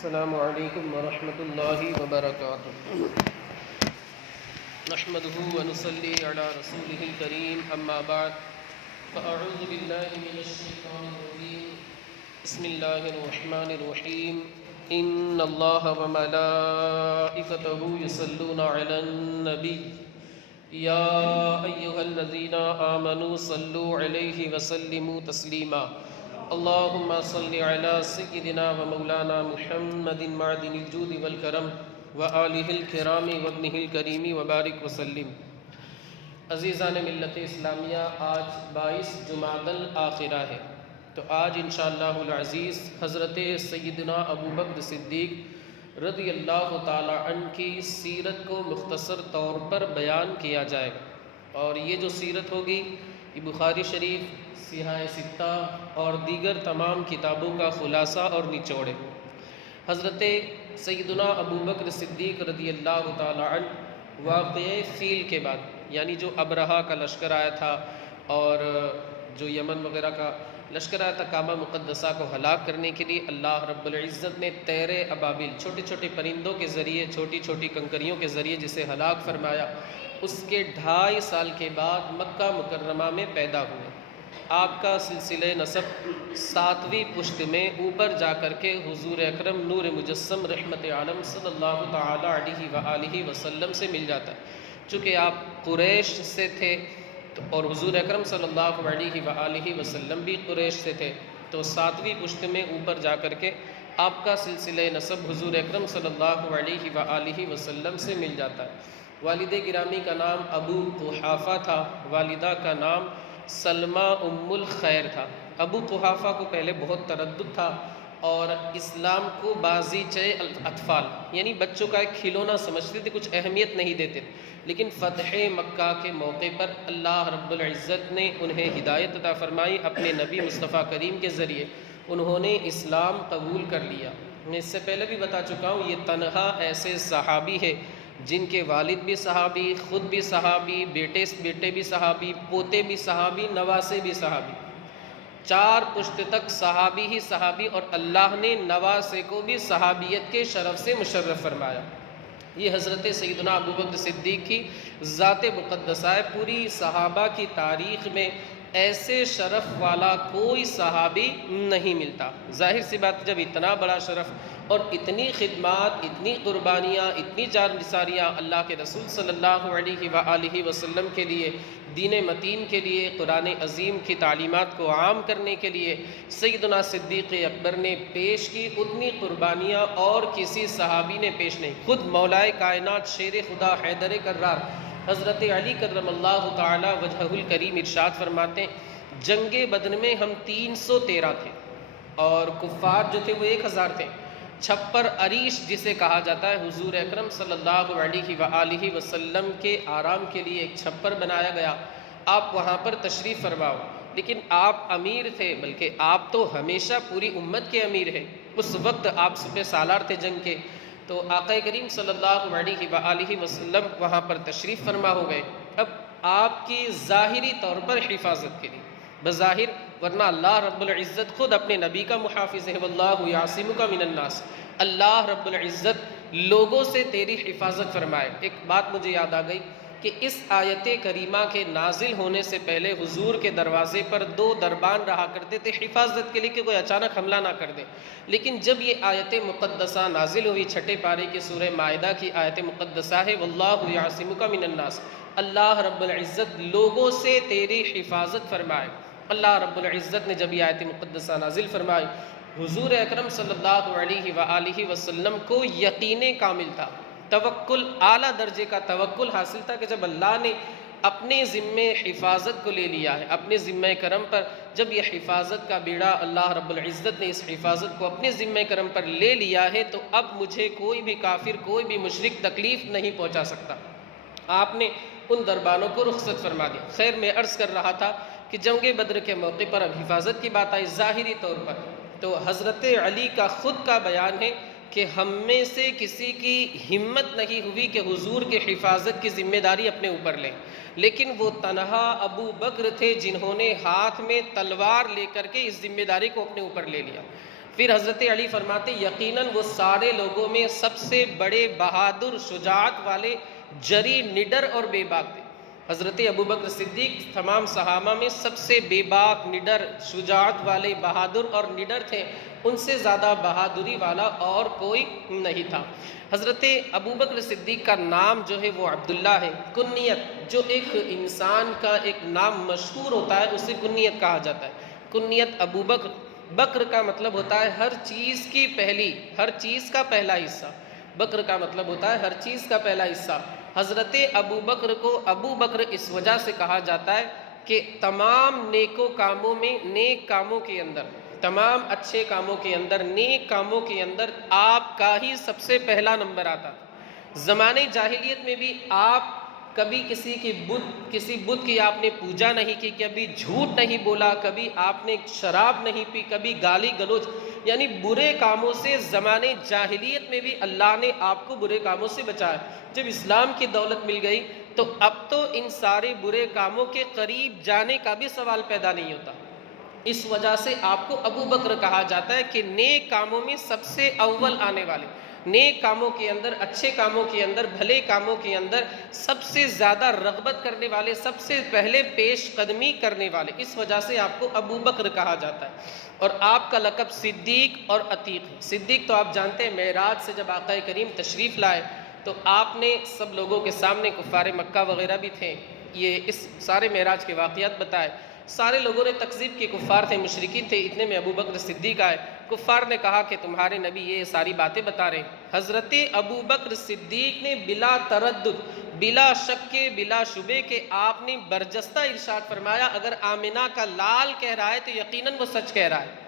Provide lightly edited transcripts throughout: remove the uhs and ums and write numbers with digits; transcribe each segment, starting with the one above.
السلام علیکم ورحمۃ اللہ وبرکاتہ۔ نحمده ونصلی علی رسوله الکریم، اما بعد فاعوذ باللہ من الشیطان الرجیم، بسم اللہ الرحمن الرحیم۔ ان اللہ وملائکتہ یصلون علی النبی یا ایھا الذین آمنوا صلوا علیہ وسلموا تسلیما۔ اللہم صل علی سیدنا و مولانا محمد معدن الجود والکرم وآلہ الکرام وابنہ الکریم وبارک وسلم۔ عزیزان ملت اسلامیہ، آج 22 جمادی الآخرہ ہے، تو آج انشاءاللہ العزیز حضرت سیدنا ابوبکر صدیق رضی اللہ تعالی عنہ کی سیرت کو مختصر طور پر بیان کیا جائے گا، اور یہ جو سیرت ہوگی یہ بخاری شریف، سیاہ ستہ اور دیگر تمام کتابوں کا خلاصہ اور نچوڑ ہے۔ حضرت سیدنا ابوبکر صدیق رضی اللہ تعالی عنہ واقعہ فیل کے بعد، یعنی جو ابرہہ کا لشکر آیا تھا اور جو یمن وغیرہ کا لشکر آیا تھا کعبہ مقدسہ کو ہلاک کرنے کے لیے، اللہ رب العزت نے طیر ابابیل، چھوٹے چھوٹے پرندوں کے ذریعے، چھوٹی چھوٹی کنکریوں کے ذریعے جسے ہلاک فرمایا۔ اس کے 2.5 سال کے بعد مکہ مکرمہ میں پیدا ہوئے۔ آپ کا سلسلہ نسب 7ویں پشت میں اوپر جا کر کے حضور اکرم نور مجسم رحمت عالم صلی اللہ تعالی علیہ وآلہ وسلم سے مل جاتا ہے۔ چونکہ آپ قریش سے تھے اور حضور اکرم صلی اللہ علیہ وآلہ وسلم بھی قریش سے تھے، تو 7ویں پشت میں اوپر جا کر کے آپ کا سلسلہ نسب حضور اکرم صلی اللہ علیہ وآلہ وسلم سے مل جاتا ہے۔ والد گرامی کا نام ابو قحافہ تھا، والدہ کا نام سلمہ ام الخیر تھا۔ ابو قحافہ کو پہلے بہت تردد تھا اور اسلام کو بازیچہ الاطفال، یعنی بچوں کا ایک کھلونا سمجھتے تھے، کچھ اہمیت نہیں دیتے، لیکن فتح مکہ کے موقع پر اللہ رب العزت نے انہیں ہدایت عطا فرمائی اپنے نبی مصطفیٰ کریم کے ذریعے، انہوں نے اسلام قبول کر لیا۔ میں اس سے پہلے بھی بتا چکا ہوں، یہ تنہا ایسے صحابی ہے جن کے والد بھی صحابی، خود بھی صحابی، بیٹے بھی صحابی، پوتے بھی صحابی، نواسے بھی صحابی، 4 پشت تک صحابی ہی صحابی، اور اللہ نے نواسے کو بھی صحابیت کے شرف سے مشرف فرمایا۔ یہ حضرت سیدنا ابوبکر صدیق کی ذات مقدسہ ہے۔ پوری صحابہ کی تاریخ میں ایسے شرف والا کوئی صحابی نہیں ملتا۔ ظاہر سی بات، جب اتنا بڑا شرف اور اتنی خدمات، اتنی قربانیاں، اتنی جانثاریاں اللہ کے رسول صلی اللہ علیہ وآلہ وسلم کے لیے، دین متین کے لیے، قرآن عظیم کی تعلیمات کو عام کرنے کے لیے سیدنا صدیق اکبر نے پیش کی، اتنی قربانیاں اور کسی صحابی نے پیش نہیں۔ خود مولائے کائنات شیر خدا حیدر کرار حضرت علی کرم اللہ تعالی وجہہ الکریم ارشاد فرماتے ہیں، جنگ بدر میں ہم 313 تھے اور کفار جو تھے وہ 1000 تھے۔ چھپر عریش جسے کہا جاتا ہے، حضور اکرم صلی اللہ علیہ وآلہ وسلم کے آرام کے لیے ایک چھپر بنایا گیا، آپ وہاں پر تشریف فرماؤ، لیکن آپ امیر تھے، بلکہ آپ تو ہمیشہ پوری امت کے امیر ہیں۔ اس وقت آپ سپہ سالار تھے جنگ کے، تو آقا کریم صلی اللہ علیہ وآلہ وسلم وہاں پر تشریف فرما ہو گئے۔ اب آپ کی ظاہری طور پر حفاظت کے لیے، بظاہر، ورنہ اللہ رب العزت خود اپنے نبی کا محافظ ہے، واللہ یعصمک من الناس، اللہ رب العزت لوگوں سے تیری حفاظت فرمائے۔ ایک بات مجھے یاد آ گئی کہ اس آیت کریمہ کے نازل ہونے سے پہلے حضور کے دروازے پر 2 دربان رہا کرتے تھے حفاظت کے لیے کہ کوئی اچانک حملہ نہ کر دے، لیکن جب یہ آیت مقدسہ نازل ہوئی، 6 پارے کی سورہ مائدہ کی آیت مقدسہ ہے، واللہ یعصمک من الناس، اللہ رب العزت لوگوں سے تیری حفاظت فرمائے۔ اللہ رب العزت نے جب یہ آیت مقدسہ نازل فرمائی، حضور اکرم صلی اللہ علیہ وآلہ وسلم کو یقین کامل تھا، توکل، اعلیٰ درجے کا توکل حاصل تھا کہ جب اللہ نے اپنے ذمے حفاظت کو لے لیا ہے، اپنے ذمہ کرم پر جب یہ حفاظت کا بیڑا اللہ رب العزت نے اس حفاظت کو اپنے ذمہ کرم پر لے لیا ہے، تو اب مجھے کوئی بھی کافر، کوئی بھی مشرک تکلیف نہیں پہنچا سکتا۔ آپ نے ان دربانوں کو رخصت فرما دیا۔ خیر، میں عرض کر رہا تھا کہ جنگ بدر کے موقع پر اب حفاظت کی بات آئی ظاہری طور پر، تو حضرت علی کا خود کا بیان ہے کہ ہم میں سے کسی کی ہمت نہیں ہوئی کہ حضور کے حفاظت کی ذمہ داری اپنے اوپر لیں، لیکن وہ تنہا ابو بکر تھے جنہوں نے ہاتھ میں تلوار لے کر کے اس ذمہ داری کو اپنے اوپر لے لیا۔ پھر حضرت علی فرماتے یقیناً وہ سارے لوگوں میں سب سے بڑے بہادر، شجاعت والے، جری، نڈر اور بے باک تھے۔ حضرت ابوبکر صدیق تمام صحابہ میں سب سے بے باک، نڈر، شجاعت والے، بہادر اور نڈر تھے، ان سے زیادہ بہادری والا اور کوئی نہیں تھا۔ حضرت ابوبکر صدیق کا نام جو ہے وہ عبداللہ ہے۔ کنیت، جو ایک انسان کا ایک نام مشہور ہوتا ہے اسے کنیت کہا جاتا ہے۔ کنیت ابوبکر، بکر کا مطلب ہوتا ہے ہر چیز کی پہلی، ہر چیز کا پہلا حصہ۔ بکر کا مطلب ہوتا ہے ہر چیز کا پہلا حصہ۔ حضرت ابوبکر کو ابو بکر اس وجہ سے کہا جاتا ہے کہ تمام نیکو کاموں میں، نیک کاموں کے اندر، تمام اچھے کاموں کے اندر، نیک کاموں کے اندر آپ کا ہی سب سے پہلا نمبر آتا تھا۔ زمانے جاہلیت میں بھی آپ کبھی کسی بت کی آپ نے پوجا نہیں کی، کبھی جھوٹ نہیں بولا، کبھی آپ نے شراب نہیں پی، کبھی گالی گلوچ، یعنی برے کاموں سے زمانے جاہلیت میں بھی اللہ نے آپ کو برے کاموں سے بچایا۔ جب اسلام کی دولت مل گئی تو اب تو ان سارے برے کاموں کے قریب جانے کا بھی سوال پیدا نہیں ہوتا۔ اس وجہ سے آپ کو ابو بکر کہا جاتا ہے کہ نیک کاموں میں سب سے اول آنے والے، نیک کاموں کے اندر، اچھے کاموں کے اندر، بھلے کاموں کے اندر سب سے زیادہ رغبت کرنے والے، سب سے پہلے پیش قدمی کرنے والے، اس وجہ سے آپ کو ابو بکر کہا جاتا ہے۔ اور آپ کا لقب صدیق اور عتیق ہے۔ صدیق تو آپ جانتے ہیں معراج سے جب آقا کریم تشریف لائے تو آپ نے سب لوگوں کے سامنے، کفار مکہ وغیرہ بھی تھے، یہ اس سارے معراج کے واقعات بتائے، سارے لوگوں نے تکذیب کی، کفار تھے، مشرکین تھے، اتنے میں ابو بکر صدیق آئے۔ کفار نے کہا کہ تمہارے نبی یہ ساری باتیں بتا رہے ہیں۔ حضرت ابو بکر صدیق نے بلا تردد، بلا شک کے، بلا شبے کے آپ نے برجستہ ارشاد فرمایا اگر آمنہ کا لال کہہ رہا ہے تو یقیناً وہ سچ کہہ رہا ہے۔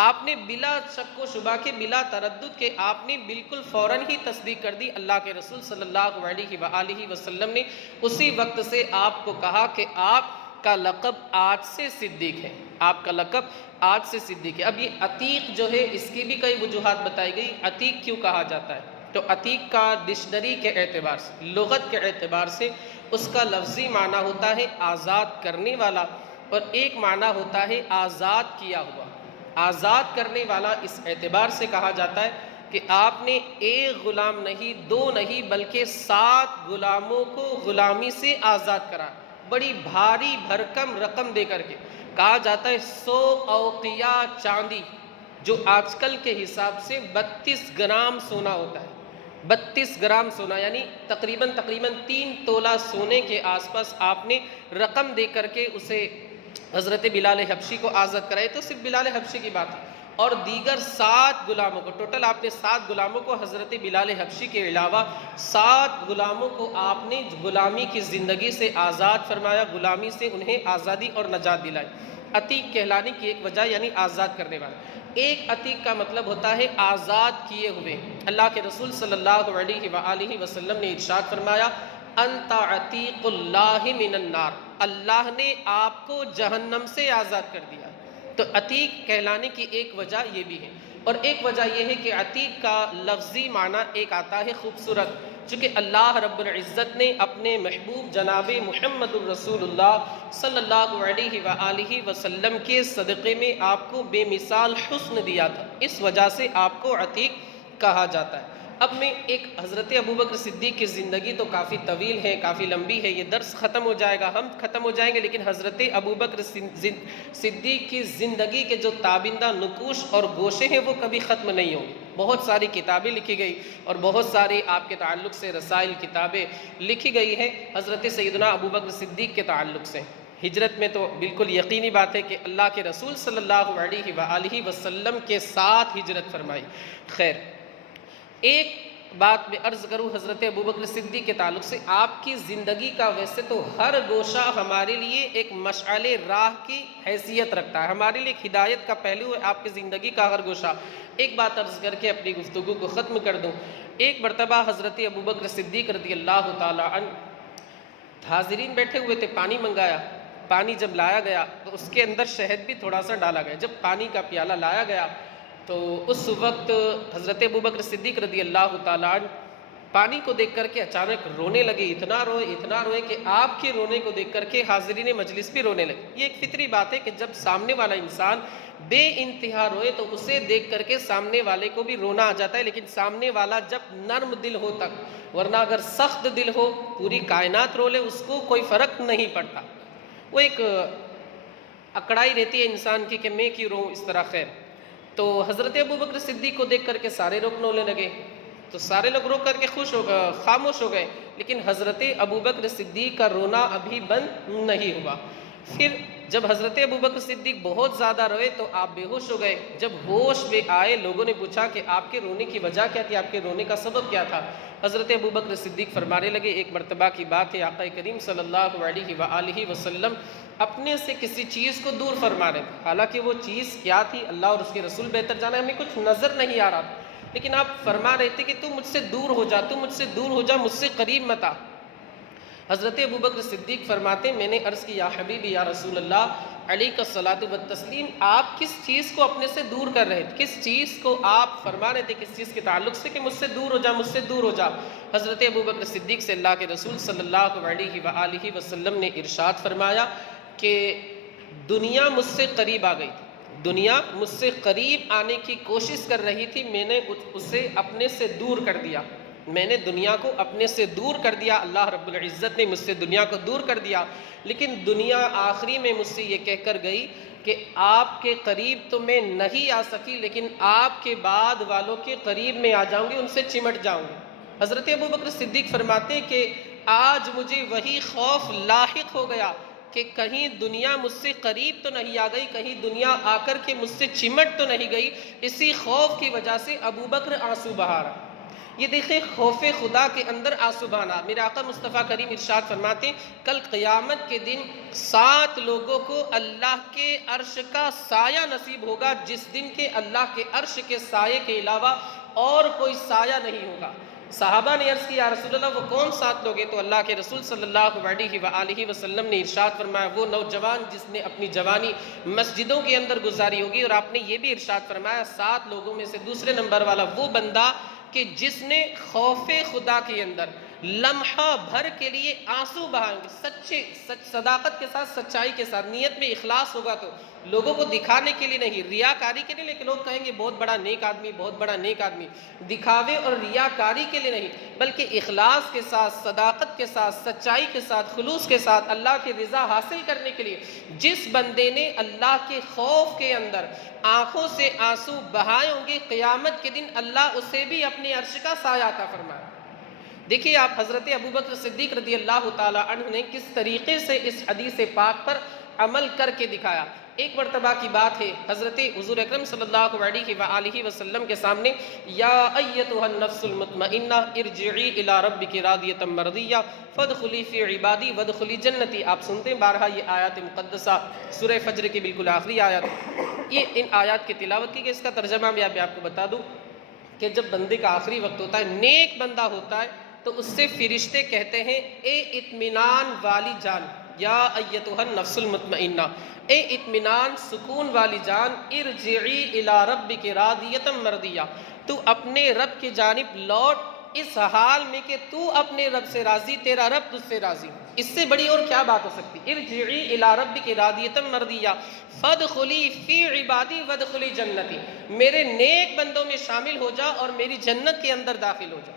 آپ نے بلا شک و شبہ کے، بلا تردد کے آپ نے بالکل فوراً ہی تصدیق کر دی۔ اللہ کے رسول صلی اللہ علیہ وآلہ وسلم نے اسی وقت سے آپ کو کہا کہ آپ کا لقب آج سے صدیق ہے، آپ کا لقب آج سے صدیق ہے۔ اب یہ عتیق جو ہے اس کی بھی کئی وجوہات بتائی گئی، عتیق کیوں کہا جاتا ہے؟ تو عتیق کا ڈکشنری کے اعتبار سے، لغت کے اعتبار سے اس کا لفظی معنی ہوتا ہے آزاد کرنے والا، اور ایک معنی ہوتا ہے آزاد کیا ہوا۔ آزاد کرنے والا اس اعتبار سے کہا جاتا ہے کہ آپ نے ایک غلام نہیں، دو نہیں، بلکہ 7 غلاموں کو غلامی سے آزاد کرا، بڑی بھاری بھرکم رقم دے کر کے۔ کہا جاتا ہے 100 اوقیہ چاندی، جو آج کل کے حساب سے 32 گرام سونا ہوتا ہے، 32 گرام سونا، یعنی تقریباً 3 تولہ سونے کے آس پاس آپ نے رقم دے کر کے اسے حضرت بلال حبشی کو آزاد کرائے۔ تو صرف بلال حبشی کی بات ہے، اور دیگر 7 غلاموں کو، ٹوٹل آپ نے 7 غلاموں کو حضرت بلال حبشی کے علاوہ 7 غلاموں کو آپ نے غلامی کی زندگی سے آزاد فرمایا، غلامی سے انہیں آزادی اور نجات دلائی۔ عتیق کہلانے کی ایک وجہ یعنی آزاد کرنے والا۔ ایک عتیق کا مطلب ہوتا ہے آزاد کیے ہوئے۔ اللہ کے رسول صلی اللہ علیہ وآلہ وسلم نے ارشاد فرمایا انت عتیق اللہ من النار، اللہ نے آپ کو جہنم سے آزاد کر دیا۔ تو عتیق کہلانے کی ایک وجہ یہ بھی ہے، اور ایک وجہ یہ ہے کہ عتیق کا لفظی معنی ایک آتا ہے خوبصورت، چونکہ اللہ رب العزت نے اپنے محبوب جناب محمد الرسول اللہ صلی اللہ علیہ وآلہ وسلم کے صدقے میں آپ کو بے مثال حسن دیا تھا، اس وجہ سے آپ کو عتیق کہا جاتا ہے۔ اب میں ایک حضرت ابوبکر صدیق کی زندگی تو کافی طویل ہے، کافی لمبی ہے، یہ درس ختم ہو جائے گا، ہم ختم ہو جائیں گے، لیکن حضرت ابوبکر صدیق کی زندگی کے جو تابندہ نقوش اور گوشے ہیں وہ کبھی ختم نہیں ہوں گے۔ بہت ساری کتابیں لکھی گئی اور بہت ساری آپ کے تعلق سے رسائل، کتابیں لکھی گئی ہیں حضرت سیدنا ابوبکر صدیق کے تعلق سے۔ ہجرت میں تو بالکل یقینی بات ہے کہ اللہ کے رسول صلی اللہ علیہ وآلہ وسلم کے ساتھ ہجرت فرمائی۔ خیر، ایک بات میں عرض کروں حضرت ابوبکر صدیق کے تعلق سے، آپ کی زندگی کا ویسے تو ہر گوشہ ہمارے لیے ایک مشعل راہ کی حیثیت رکھتا ہے، ہمارے لیے ایک ہدایت کا پہلو ہے آپ کی زندگی کا ہر گوشہ۔ ایک بات عرض کر کے اپنی گفتگو کو ختم کر دوں۔ ایک مرتبہ حضرت ابوبکر صدیق رضی اللہ تعالی عنہ حاضرین بیٹھے ہوئے تھے، پانی منگایا، پانی جب لایا گیا تو اس کے اندر شہد بھی تھوڑا سا ڈالا گیا۔ جب پانی کا پیالہ لایا گیا تو اس وقت حضرت ابوبکر صدیق رضی اللہ تعالیٰ عنہ پانی کو دیکھ کر کے اچانک رونے لگے، اتنا روئے کہ آپ کے رونے کو دیکھ کر کے حاضرین مجلس بھی رونے لگے۔ یہ ایک فطری بات ہے کہ جب سامنے والا انسان بے انتہا روئے تو اسے دیکھ کر کے سامنے والے کو بھی رونا آ جاتا ہے، لیکن سامنے والا جب نرم دل ہو تک، ورنہ اگر سخت دل ہو پوری کائنات رو لے اس کو کوئی فرق نہیں پڑتا۔ وہ ایک اکڑائی رہتی ہے انسان کی کہ میں کیوں رہوں اس طرح خیر۔ تو حضرت ابوبکر صدیق کو دیکھ کر کے سارے لوگ رونے لگے، تو سارے لوگ رو کر کے خاموش ہو گئے، لیکن حضرت ابوبکر صدیق کا رونا ابھی بند نہیں ہوا۔ پھر جب حضرت ابوبکر صدیق بہت زیادہ روئے تو آپ بے ہوش ہو گئے۔ جب ہوش میں آئے لوگوں نے پوچھا کہ آپ کے رونے کی وجہ کیا تھی، آپ کے رونے کا سبب کیا تھا؟ حضرت ابوبکر صدیق فرمانے لگے ایک مرتبہ کی بات ہے، آقا کریم صلی اللہ علیہ وآلہ وسلم اپنے سے کسی چیز کو دور فرما رہے تھے، حالانکہ وہ چیز کیا تھی اللہ اور اس کے رسول بہتر جانا، ہمیں کچھ نظر نہیں آ رہا تھا، لیکن آپ فرما رہے تھے کہ تو مجھ سے دور ہو جا، تو مجھ سے دور ہو جا، مجھ سے قریب مت آ۔ حضرت ابوبکر صدیق فرماتے میں نے عرض کی یا حبیبی یا رسول اللہ علیک الصلاۃ والتسلیم، آپ کس چیز کو اپنے سے دور کر رہے تھے، کس چیز کو آپ فرما رہے تھے، کس چیز کے تعلق سے کہ مجھ سے دور ہو جا، مجھ سے دور ہو جا؟ حضرت ابوبکر صدیق سے اللہ کے رسول صلی اللہ علیہ وآلہ وسلم نے ارشاد فرمایا کہ دنیا مجھ سے قریب آ گئی تھی، دنیا مجھ سے قریب آنے کی کوشش کر رہی تھی، میں نے اسے اپنے سے دور کر دیا، میں نے دنیا کو اپنے سے دور کر دیا، اللہ رب العزت نے مجھ سے دنیا کو دور کر دیا، لیکن دنیا آخری میں مجھ سے یہ کہہ کر گئی کہ آپ کے قریب تو میں نہیں آ سکی، لیکن آپ کے بعد والوں کے قریب میں آ جاؤں گی، ان سے چمٹ جاؤں گی۔ حضرت ابوبکر صدیق فرماتے ہیں کہ آج مجھے وہی خوف لاحق ہو گیا کہ کہیں دنیا مجھ سے قریب تو نہیں آ گئی، کہیں دنیا آ کر کے مجھ سے چمٹ تو نہیں گئی، اسی خوف کی وجہ سے ابوبکر آنسو بہا رہا۔ یہ دیکھیں خوف خدا کے اندر آنسو بہانا۔ میرے آقا مصطفیٰ کریم ارشاد فرماتے ہیں کل قیامت کے دن 7 لوگوں کو اللہ کے عرش کا سایہ نصیب ہوگا، جس دن کے اللہ کے عرش کے سائے کے علاوہ اور کوئی سایہ نہیں ہوگا۔ صحابہ نے عرض کیا یا رسول اللہ وہ کون 7 لوگ ہیں؟ تو اللہ کے رسول صلی اللہ علیہ وآلہ وسلم نے ارشاد فرمایا وہ نوجوان جس نے اپنی جوانی مسجدوں کے اندر گزاری ہوگی، اور آپ نے یہ بھی ارشاد فرمایا 7 لوگوں میں سے دوسرے نمبر والا وہ بندہ کہ جس نے خوف خدا کے اندر لمحہ بھر کے لیے آنسو بہائیں گے، صداقت کے ساتھ، سچائی کے ساتھ، نیت میں اخلاص ہوگا، تو لوگوں کو دکھانے کے لیے نہیں، ریاکاری کے لیے، لیکن لوگ کہیں گے بہت بڑا نیک آدمی، بہت بڑا نیک آدمی، دکھاوے اور ریاکاری کے لیے نہیں، بلکہ اخلاص کے ساتھ، صداقت کے ساتھ، سچائی کے ساتھ، خلوص کے ساتھ اللہ کی رضا حاصل کرنے کے لیے جس بندے نے اللہ کے خوف کے اندر آنکھوں سے آنسو بہائے ہوں گے، قیامت کے دن اللہ اسے بھی اپنے عرش کا سایہ عطا فرمائے۔ دیکھیے آپ حضرت ابوبکر صدیق رضی اللہ تعالی عنہ نے کس طریقے سے اس حدیث پاک پر عمل کر کے دکھایا۔ ایک مرتبہ کی بات ہے، حضرت حضور اکرم صلی اللہ علیہ وآلہ وسلم کے سامنے یا ایتھا النفس المطمئنہ ارجعی الی ربک راضیۃ مرضیہ فادخلی فی عبادی وادخلی جنتی۔ آپ سنتے ہیں بارہا یہ آیات مقدسہ سورہ فجر کی بالکل آخری آیات، یہ ان آیات کی تلاوت کی گئی۔ اس کا ترجمہ بھی آپ کو بتا دوں کہ جب بندے کا آخری وقت ہوتا ہے، نیک بندہ ہوتا ہے، تو اس سے فرشتے کہتے ہیں اے اطمینان والی جان، یا ایتھا النفس المطمئنہ، اے اطمینان سکون والی جان، ارجعی الی ربک راضیۃ مرضیہ، تو اپنے رب کی جانب لوٹ اس حال میں کہ تو اپنے رب سے راضی، تیرا رب تجھ سے راضی۔ اس سے بڑی اور کیا بات ہو سکتی؟ ارجعی الی ربک راضیۃ مرضیہ فادخلی فی عبادی وادخلی جنتی، میرے نیک بندوں میں شامل ہو جا اور میری جنت کے اندر داخل ہو جا۔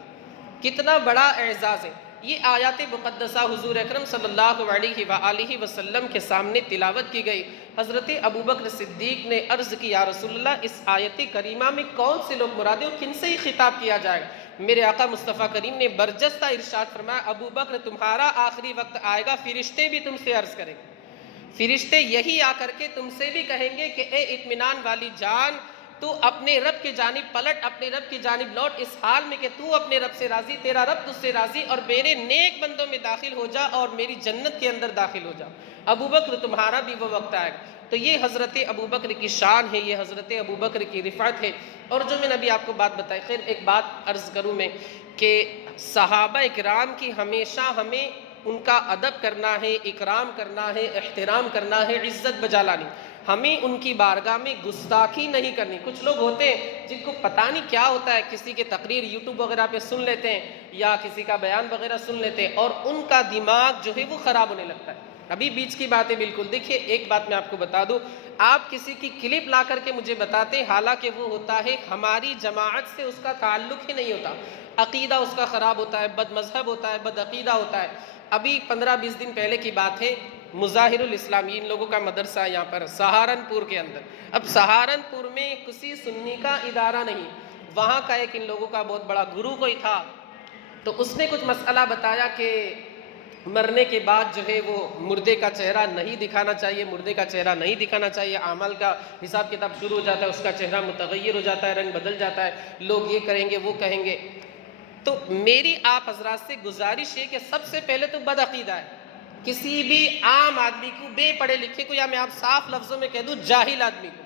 کتنا بڑا اعزاز ہے۔ یہ آیات مقدسہ حضور اکرم صلی اللہ علیہ وآلہ وسلم کے سامنے تلاوت کی گئی۔ حضرت ابوبکر صدیق نے عرض کی یا رسول اللہ اس آیت کریمہ میں کون سے لوگ مراد ہیں اور کن سے ہی خطاب کیا جائے گا؟ میرے آقا مصطفیٰ کریم نے برجستہ ارشاد فرمایا ابوبکر تمہارا آخری وقت آئے گا، فرشتے بھی تم سے عرض کریں گے، فرشتے یہی آ کر کے تم سے بھی کہیں گے کہ اے اطمینان والی جان، تو اپنے رب کی جانب پلٹ، اپنے رب کی جانب لوٹ اس حال میں کہ تو اپنے رب سے راضی، تیرا رب تجھ سے راضی، اور میرے نیک بندوں میں داخل ہو جا اور میری جنت کے اندر داخل ہو جا۔ ابوبکر تمہارا بھی وہ وقت آئے گا۔ تو یہ حضرت ابوبکر کی شان ہے، یہ حضرت ابوبکر کی رفعت ہے۔ اور جو میں نے ابھی آپ کو بات بتائی، خیر ایک بات عرض کروں میں کہ صحابہ اکرام کی ہمیشہ ہمیں ان کا ادب کرنا ہے، اکرام کرنا ہے، احترام کرنا ہے، عزت بجا لانی، ہمیں ان کی بارگاہ میں گستاخی نہیں کرنی۔ کچھ لوگ ہوتے ہیں جن کو پتہ نہیں کیا ہوتا ہے، کسی کی تقریر یوٹیوب وغیرہ پہ سن لیتے ہیں یا کسی کا بیان وغیرہ سن لیتے ہیں اور ان کا دماغ جو ہے وہ خراب ہونے لگتا ہے۔ ابھی بیچ کی بات ہے بالکل. دیکھیے ایک بات میں آپ کو بتا دوں, آپ کسی کی کلپ لا کر کے مجھے بتاتے ہیں, حالانکہ وہ ہوتا ہے ہماری جماعت سے, اس کا تعلق ہی نہیں ہوتا, عقیدہ اس کا خراب ہوتا ہے, بد مذہب ہوتا ہے, بد عقیدہ ہوتا ہے. ابھی 15-20 دن پہلے کی بات ہے, مظاہر الاسلامی ان لوگوں کا مدرسہ ہے یہاں پر سہارنپور کے اندر. اب سہارنپور میں کسی سنی کا ادارہ نہیں, وہاں کا ایک ان لوگوں کا بہت بڑا گرو کوئی تھا, تو اس نے کچھ مسئلہ بتایا کہ مرنے کے بعد جو ہے وہ مردے کا چہرہ نہیں دکھانا چاہیے, مردے کا چہرہ نہیں دکھانا چاہیے, اعمال کا حساب کتاب شروع ہو جاتا ہے, اس کا چہرہ متغیر ہو جاتا ہے, رنگ بدل جاتا ہے, لوگ یہ کریں گے وہ کہیں گے. تو میری آپ حضرات سے گزارش ہے کہ سب سے پہلے تو بد عقیدہ ہے. کسی بھی عام آدمی کو, بے پڑھے لکھے کو, یا میں آپ صاف لفظوں میں کہہ دوں جاہل آدمی کو,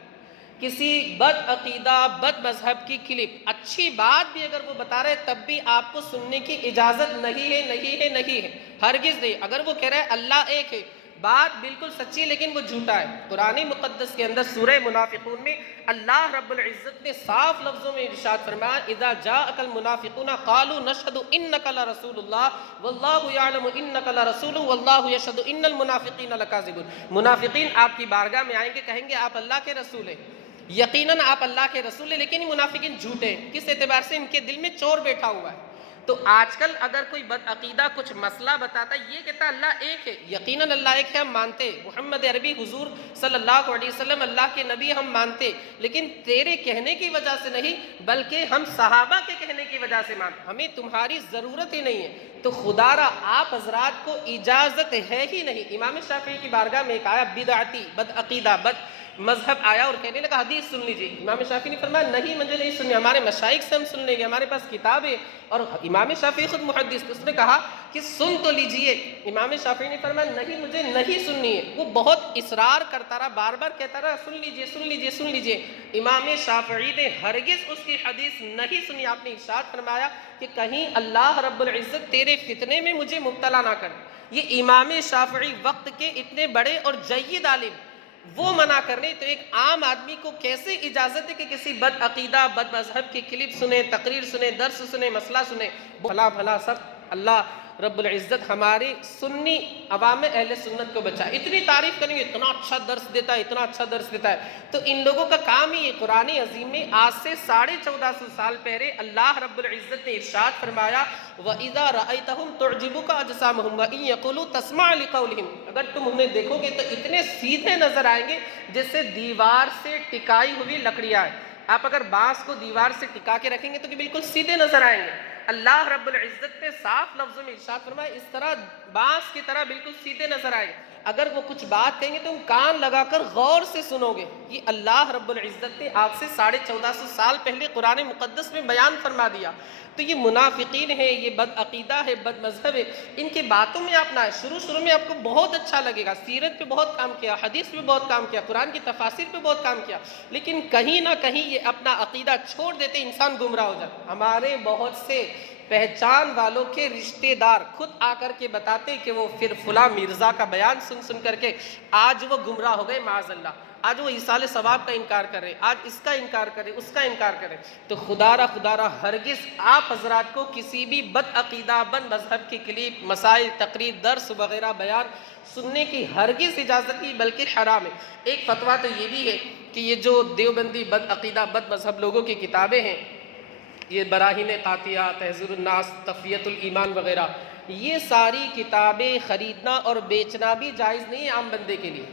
کسی بد عقیدہ بد مذہب کی کلپ, اچھی بات بھی اگر وہ بتا رہے تب بھی آپ کو سننے کی اجازت نہیں ہے, نہیں ہے, نہیں ہے, ہرگز نہیں. اگر وہ کہہ رہا ہے اللہ ایک ہے, بات بالکل سچی ہے لیکن وہ جھوٹا ہے. قرآن مقدس کے اندر سورہ منافقون میں اللہ رب العزت نے صاف لفظوں میں ارشاد فرمایا, اذا جاءک المنافقون قالوا نشهد انک لرسول اللہ واللہ یعلم انک لرسول واللہ یشهد ان المنافقین لکاذبون. منافقین آپ کی بارگاہ میں آئیں گے, کہیں گے آپ اللہ کے رسول ہیں, یقیناً آپ اللہ کے رسول ہیں, لیکن منافقین جھوٹے ہیں. کس اعتبار سے؟ ان کے دل میں چور بیٹھا ہوا ہے. تو آج کل اگر کوئی بد عقیدہ کچھ مسئلہ بتاتا ہے, یہ کہتا ہے اللہ ایک ہے, یقیناً اللہ ایک ہے, ہم مانتے, محمد عربی حضور صلی اللہ علیہ وسلم اللہ کے نبی ہم مانتے, لیکن تیرے کہنے کی وجہ سے نہیں بلکہ ہم صحابہ کے کہنے کی وجہ سے مانتے, ہمیں تمہاری ضرورت ہی نہیں ہے. تو خدا را آپ حضرات کو اجازت ہے ہی نہیں. امام شافعی کی بارگاہ میں ایک آیا بدعتی, بد عقیدہ, بد مذہب آیا اور کہنے لگا حدیث سن لیجیے. امام شافعی نے فرمایا نہیں, مجھے نہیں سننی, ہمارے مشائخ سے ہم سن لیں گے, ہمارے پاس کتاب ہے. اور امام شافعی خود محدث, اس نے کہا کہ سن تو لیجیے. امام شافعی نے فرمایا نہیں, مجھے نہیں سننی ہے. وہ بہت اصرار کرتا رہا, بار بار کہتا رہا سن لیجیے, سن لیجیے, سن لیجیے. امام شافعی نے ہرگز اس کی حدیث نہیں سنی. آپ نے ارشاد فرمایا کہ کہیں اللہ رب العزت تیرے فتنے میں مجھے مبتلا نہ کر. یہ امام شافعی وقت کے اتنے بڑے اور جید عالم, وہ منع کر رہے, تو ایک عام آدمی کو کیسے اجازت ہے کہ کسی بد عقیدہ بد مذہب کی کلپ سنے, تقریر سنے, درس سنے, مسئلہ سنے؟ بھلا بھلا سب. اللہ رب العزت ہماری سنی عوام اہل سنت کو بچائے. اتنی تعریف کریں گے, اتنا اچھا درس دیتا ہے, اتنا اچھا درس دیتا ہے. تو ان لوگوں کا کام ہی یہ. قرآن عظیم میں آج سے 1450 سال پہلے اللہ رب العزت نے ارشاد فرمایا وَإِذَا رَأَيْتَهُمْ تُعْجِبُكَ أَجْسَامُهُمْ وَإِن يَقُولُوا تَسْمَعْ لِقَوْلِهِمْ. اگر تم انہیں دیکھو گے تو اتنے سیدھے نظر آئیں گے جیسے دیوار سے ٹکائی ہوئی لکڑیاں ہیں. آپ اگر بانس کو دیوار سے ٹکا کے رکھیں گے تو بالکل سیدھے نظر آئیں گے. اللہ رب العزت نے صاف لفظوں میں ارشاد فرمایا اس طرح بانس کی طرح بالکل سیدھے نظر آئیں گے. اگر وہ کچھ بات کہیں گے تو تم کان لگا کر غور سے سنو گے. یہ اللہ رب العزت نے آج سے 1450 سال پہلے قرآن مقدس میں بیان فرما دیا. تو یہ منافقین ہے, یہ بد عقیدہ ہے, بد مذہب ہے, ان کی باتوں میں آپ نہ آئے. شروع میں آپ کو بہت اچھا لگے گا, سیرت پہ بہت کام کیا, حدیث پہ بہت کام کیا, قرآن کی تفاسیر پہ بہت کام کیا, لیکن کہیں نہ کہیں یہ اپنا عقیدہ چھوڑ دیتے, انسان گمراہ ہو جاتا. ہمارے بہت سے پہچان والوں کے رشتہ دار خود آ کر کے بتاتے کہ وہ پھر فلاں مرزا کا بیان سن کر کے آج وہ گمراہ ہو گئے معاذ اللہ. آج وہ ایصال ثواب کا انکار کر رہے, آج اس کا انکار کرے, اس کا انکار کرے. تو خدا را ہرگز آپ حضرات کو کسی بھی بد عقیدہ بد مذہب کی کلپ, مسائل, تقریر, درس وغیرہ بیان سننے کی ہرگز اجازت نہیں بلکہ حرام ہے. ایک فتویٰ تو یہ بھی ہے کہ یہ جو دیوبندی بد عقیدہ بد مذہب لوگوں کی کتابیں ہیں, یہ براہین قاطعہ, تحذیر الناس, تقویت الایمان وغیرہ, یہ ساری کتابیں خریدنا اور بیچنا بھی جائز نہیں ہے عام بندے کے لیے.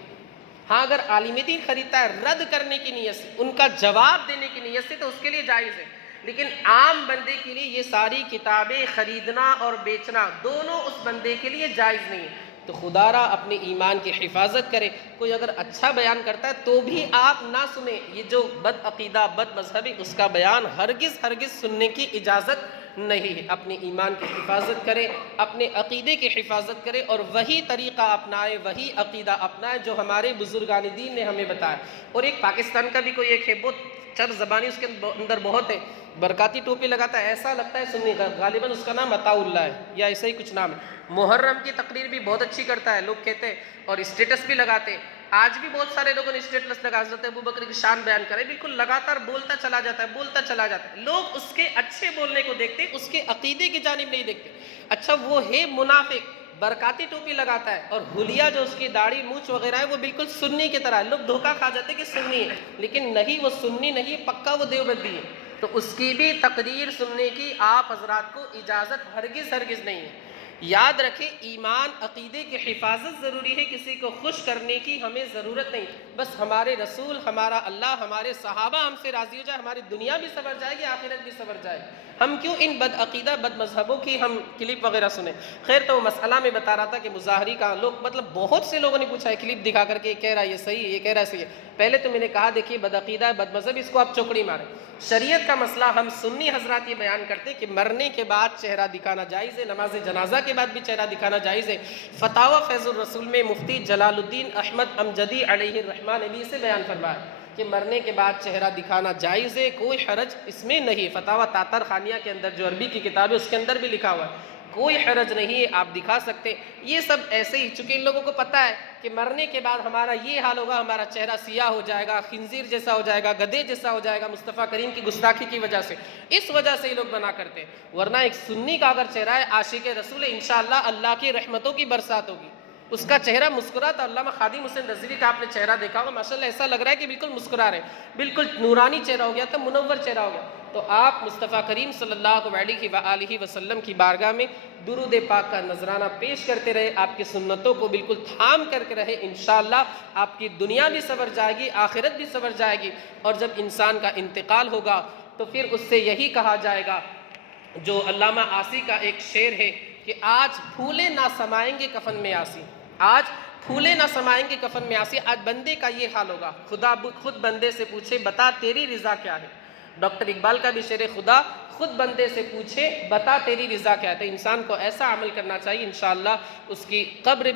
ہاں اگر عالم دین خریدتا ہے رد کرنے کی نیت سے, ان کا جواب دینے کی نیت سے, تو اس کے لیے جائز ہے. لیکن عام بندے کے لیے یہ ساری کتابیں خریدنا اور بیچنا دونوں اس بندے کے لیے جائز نہیں ہے. تو خدا را اپنے ایمان کی حفاظت کرے. کوئی اگر اچھا بیان کرتا ہے تو بھی آپ نہ سنیں. یہ جو بد عقیدہ بد مذہبی, اس کا بیان ہرگز سننے کی اجازت نہیں ہے. اپنے ایمان کی حفاظت کرے, اپنے عقیدے کی حفاظت کرے, اور وہی طریقہ اپنائے, وہی عقیدہ اپنائے جو ہمارے بزرگان دین نے ہمیں بتایا. اور ایک پاکستان کا بھی کوئی ایک ہے, بہت چر زبانی اس کے اندر بہت ہے, برکاتی ٹوپی لگاتا ہے, ایسا لگتا ہے سنی کا, غالباً اس کا نام عطاء اللہ ہے یا ایسا ہی کچھ نام ہے. محرم کی تقریر بھی بہت اچھی کرتا ہے, لوگ کہتے ہیں, اور اسٹیٹس بھی لگاتے ہیں. آج بھی بہت سارے لوگوں نے اسٹیٹس لگا دیتے ہیں, ابو بکر کی شان بیان کرے, بالکل لگاتار بولتا چلا جاتا ہے. لوگ اس کے اچھے بولنے کو دیکھتے, اس کے عقیدے کی جانب نہیں دیکھتے. اچھا وہ ہے منافق, برکاتی ٹوپی لگاتا ہے، اور حلیہ جو اس کی داڑھی مونچھ وغیرہ ہے وہ بالکل سنی کی طرح ہے۔ لوگ دھوکہ کھا جاتے کہ سنی ہے، لیکن نہیں، وہ سنی نہیں، پکا وہ دیوبندی ہے۔ تو اس کی بھی تقریر سننے کی آپ حضرات کو اجازت ہرگز نہیں ہے۔ یاد رکھیں، ایمان عقیدے کی حفاظت ضروری ہے، کسی کو خوش کرنے کی ہمیں ضرورت نہیں۔ بس ہمارے رسول، ہمارا اللہ، ہمارے صحابہ ہم سے راضی ہو جائے، ہماری دنیا بھی سنور جائے گی، آخرت بھی سنور جائے گی۔ ہم کیوں ان بد عقیدہ بد مذہبوں کی ہم کلپ وغیرہ سنیں؟ خیر، تو وہ مسئلہ میں بتا رہا تھا کہ مظاہری کا لوگ، مطلب بہت سے لوگوں نے پوچھا ہے کلپ دکھا کر کے، یہ کہہ رہا ہے یہ صحیح ہے، یہ کہہ رہا ہے صحیح ہے۔ پہلے تو میں نے کہا دیکھیے، بد عقیدہ ہے، بد مذہب، اس کو آپ چوکڑی ماریں۔ شریعت کا مسئلہ ہم سنی حضرات یہ بیان کرتے ہیں کہ مرنے کے بعد چہرہ دکھانا جائز ہے، نماز جنازہ کے بعد بھی چہرہ دکھانا جائز ہے۔ فتاوی فیض الرسول میں مفتی جلال الدین احمد امجدی علیہ الرحمہ نے بھی اسے بیان فرمایا کہ مرنے کے بعد چہرہ دکھانا جائز ہے، کوئی حرج اس میں نہیں۔ فتاوی تاتر خانیہ کے اندر جو عربی کی کتاب ہے اس کے اندر بھی لکھا ہوا ہے، کوئی حرج نہیں ہے، آپ دکھا سکتے۔ یہ سب ایسے ہی، چونکہ ان لوگوں کو پتہ ہے کہ مرنے کے بعد ہمارا یہ حال ہوگا، ہمارا چہرہ سیاہ ہو جائے گا، خنزیر جیسا ہو جائے گا، گدھے جیسا ہو جائے گا، مصطفیٰ کریم کی گستاخی کی وجہ سے، اس وجہ سے یہ لوگ بنا کرتے ہیں۔ ورنہ ایک سنی کا اگر چہرہ ہے، عاشق رسول، انشاءاللہ اللہ کی رحمتوں کی برسات ہوگی، اس کا چہرہ مسکراتا۔ علامہ خادم حسین رضوی کا آپ نے چہرہ دیکھا ہوگا، ماشاءاللہ ایسا لگ رہا ہے کہ بالکل مسکرا رہے ہیں، بالکل نورانی چہرہ ہو گیا تھا، منور چہرہ ہو گیا۔ تو آپ مصطفیٰ کریم صلی اللہ علیہ وآلہ وسلم کی بارگاہ میں درود پاک کا نذرانہ پیش کرتے رہے، آپ کی سنتوں کو بالکل تھام کر کے رہے، انشاءاللہ آپ کی دنیا بھی سنور جائے گی، آخرت بھی سنور جائے گی۔ اور جب انسان کا انتقال ہوگا تو پھر اس سے یہی کہا جائے گا، جو علامہ آسی کا ایک شعر ہے کہ آج پھولے نہ سمائیں گے کفن میں آسی، آج پھولے نہ سمائیں گے کفن میں آسی۔ آج بندے کا یہ حال ہوگا، خدا خود بندے سے پوچھے بتا تیری رضا کیا ہے۔ ڈاکٹر اقبال کا بھی شعر، خدا خود بندے سے پوچھے بتا تیری رضا کیا ہے۔ تو انسان کو ایسا عمل کرنا چاہیے، انشاءاللہ اس کی قبر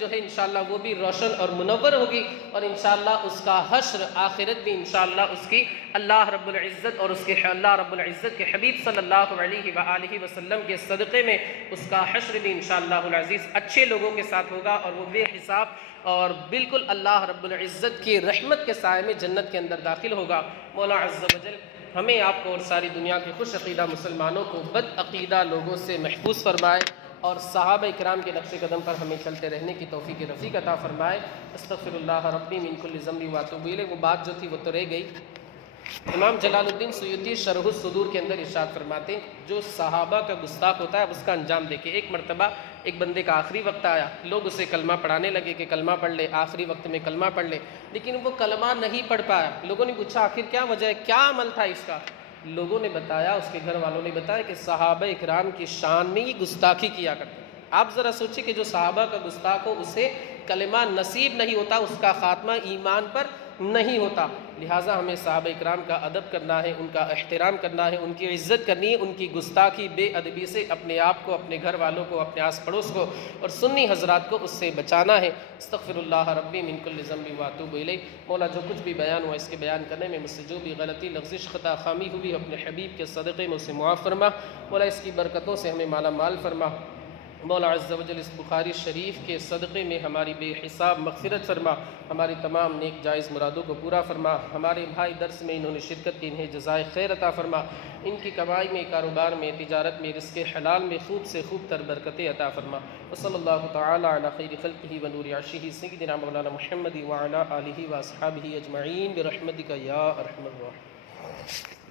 جو ہے انشاءاللہ وہ بھی روشن اور منور ہوگی، اور انشاءاللہ اس کا حشر آخرت بھی انشاءاللہ اس کی اللہ رب العزت اور اس کے اللہ رب العزت کے حبیب صلی اللہ علیہ وآلہ وسلم کے صدقے میں اس کا حشر بھی انشاءاللہ العزیز اچھے لوگوں کے ساتھ ہوگا، اور وہ بے حساب اور بالکل اللہ رب العزت کی رحمت کے سائے میں جنت کے اندر داخل ہوگا۔ مولا عز و جل ہمیں، آپ کو اور ساری دنیا کے خوش عقیدہ مسلمانوں کو بد عقیدہ لوگوں سے محفوظ فرمائے، اور صحابہ اکرام کے نقش قدم پر ہمیں چلتے رہنے کی توفیق رفیق عطا فرمائے۔ استغفر اللہ ربی من کل ذنب واتوب الیہ۔ وہ بات جو تھی وہ تو رہ گئی۔ امام جلال الدین سیوطی شرح الصدور کے اندر ارشاد فرماتے ہیں، جو صحابہ کا گستاخ ہوتا ہے اس کا انجام دیکھیں۔ ایک مرتبہ ایک بندے کا آخری وقت آیا، لوگ اسے کلمہ پڑھانے لگے کہ کلمہ پڑھ لے، آخری وقت میں کلمہ پڑھ لے، لیکن وہ کلمہ نہیں پڑھ پایا۔ لوگوں نے پوچھا آخر کیا وجہ ہے، کیا عمل تھا اس کا؟ لوگوں نے بتایا، اس کے گھر والوں نے بتایا کہ صحابہ اکرام کی شان میں یہ گستاخی کیا کرتے۔ آپ ذرا سوچیں کہ جو صحابہ کا گستاخ ہو اسے کلمہ نصیب نہیں ہوتا، اس کا خاتمہ ایمان پر نہیں ہوتا۔ لہٰذا ہمیں صحابہ اکرام کا ادب کرنا ہے، ان کا احترام کرنا ہے، ان کی عزت کرنی ہے، ان کی گستاخی بے ادبی سے اپنے آپ کو، اپنے گھر والوں کو، اپنے آس پڑوس کو اور سنی حضرات کو اس سے بچانا ہے۔ استغفر اللہ ربی من کل ذنب واتوب الیہ۔ مولا جو کچھ بھی بیان ہوا اس کے بیان کرنے میں مجھ سے جو بھی غلطی، لغزش، خطا، خامی ہوئی، اپنے حبیب کے صدقے میں اسے معاف فرما۔ مولا اس کی برکتوں سے ہمیں مالا مال فرما۔ مولا عز و جل اس بخاری شریف کے صدقے میں ہماری بے حساب مغفرت فرما، ہماری تمام نیک جائز مرادوں کو پورا فرما۔ ہمارے بھائی درس میں انہوں نے شرکت کی، انہیں جزائے خیر عطا فرما، ان کی کمائی میں، کاروبار میں، تجارت میں، رزق حلال میں خوب سے خوب تر برکتیں عطا فرما۔ وصلی اللہ تعالی علی خیر خلقہ ونور عرشہ سیدنا مولانا محمد وعلی آلہ واصحابہ اجمعین برحمتک یا ارحم الراحمین۔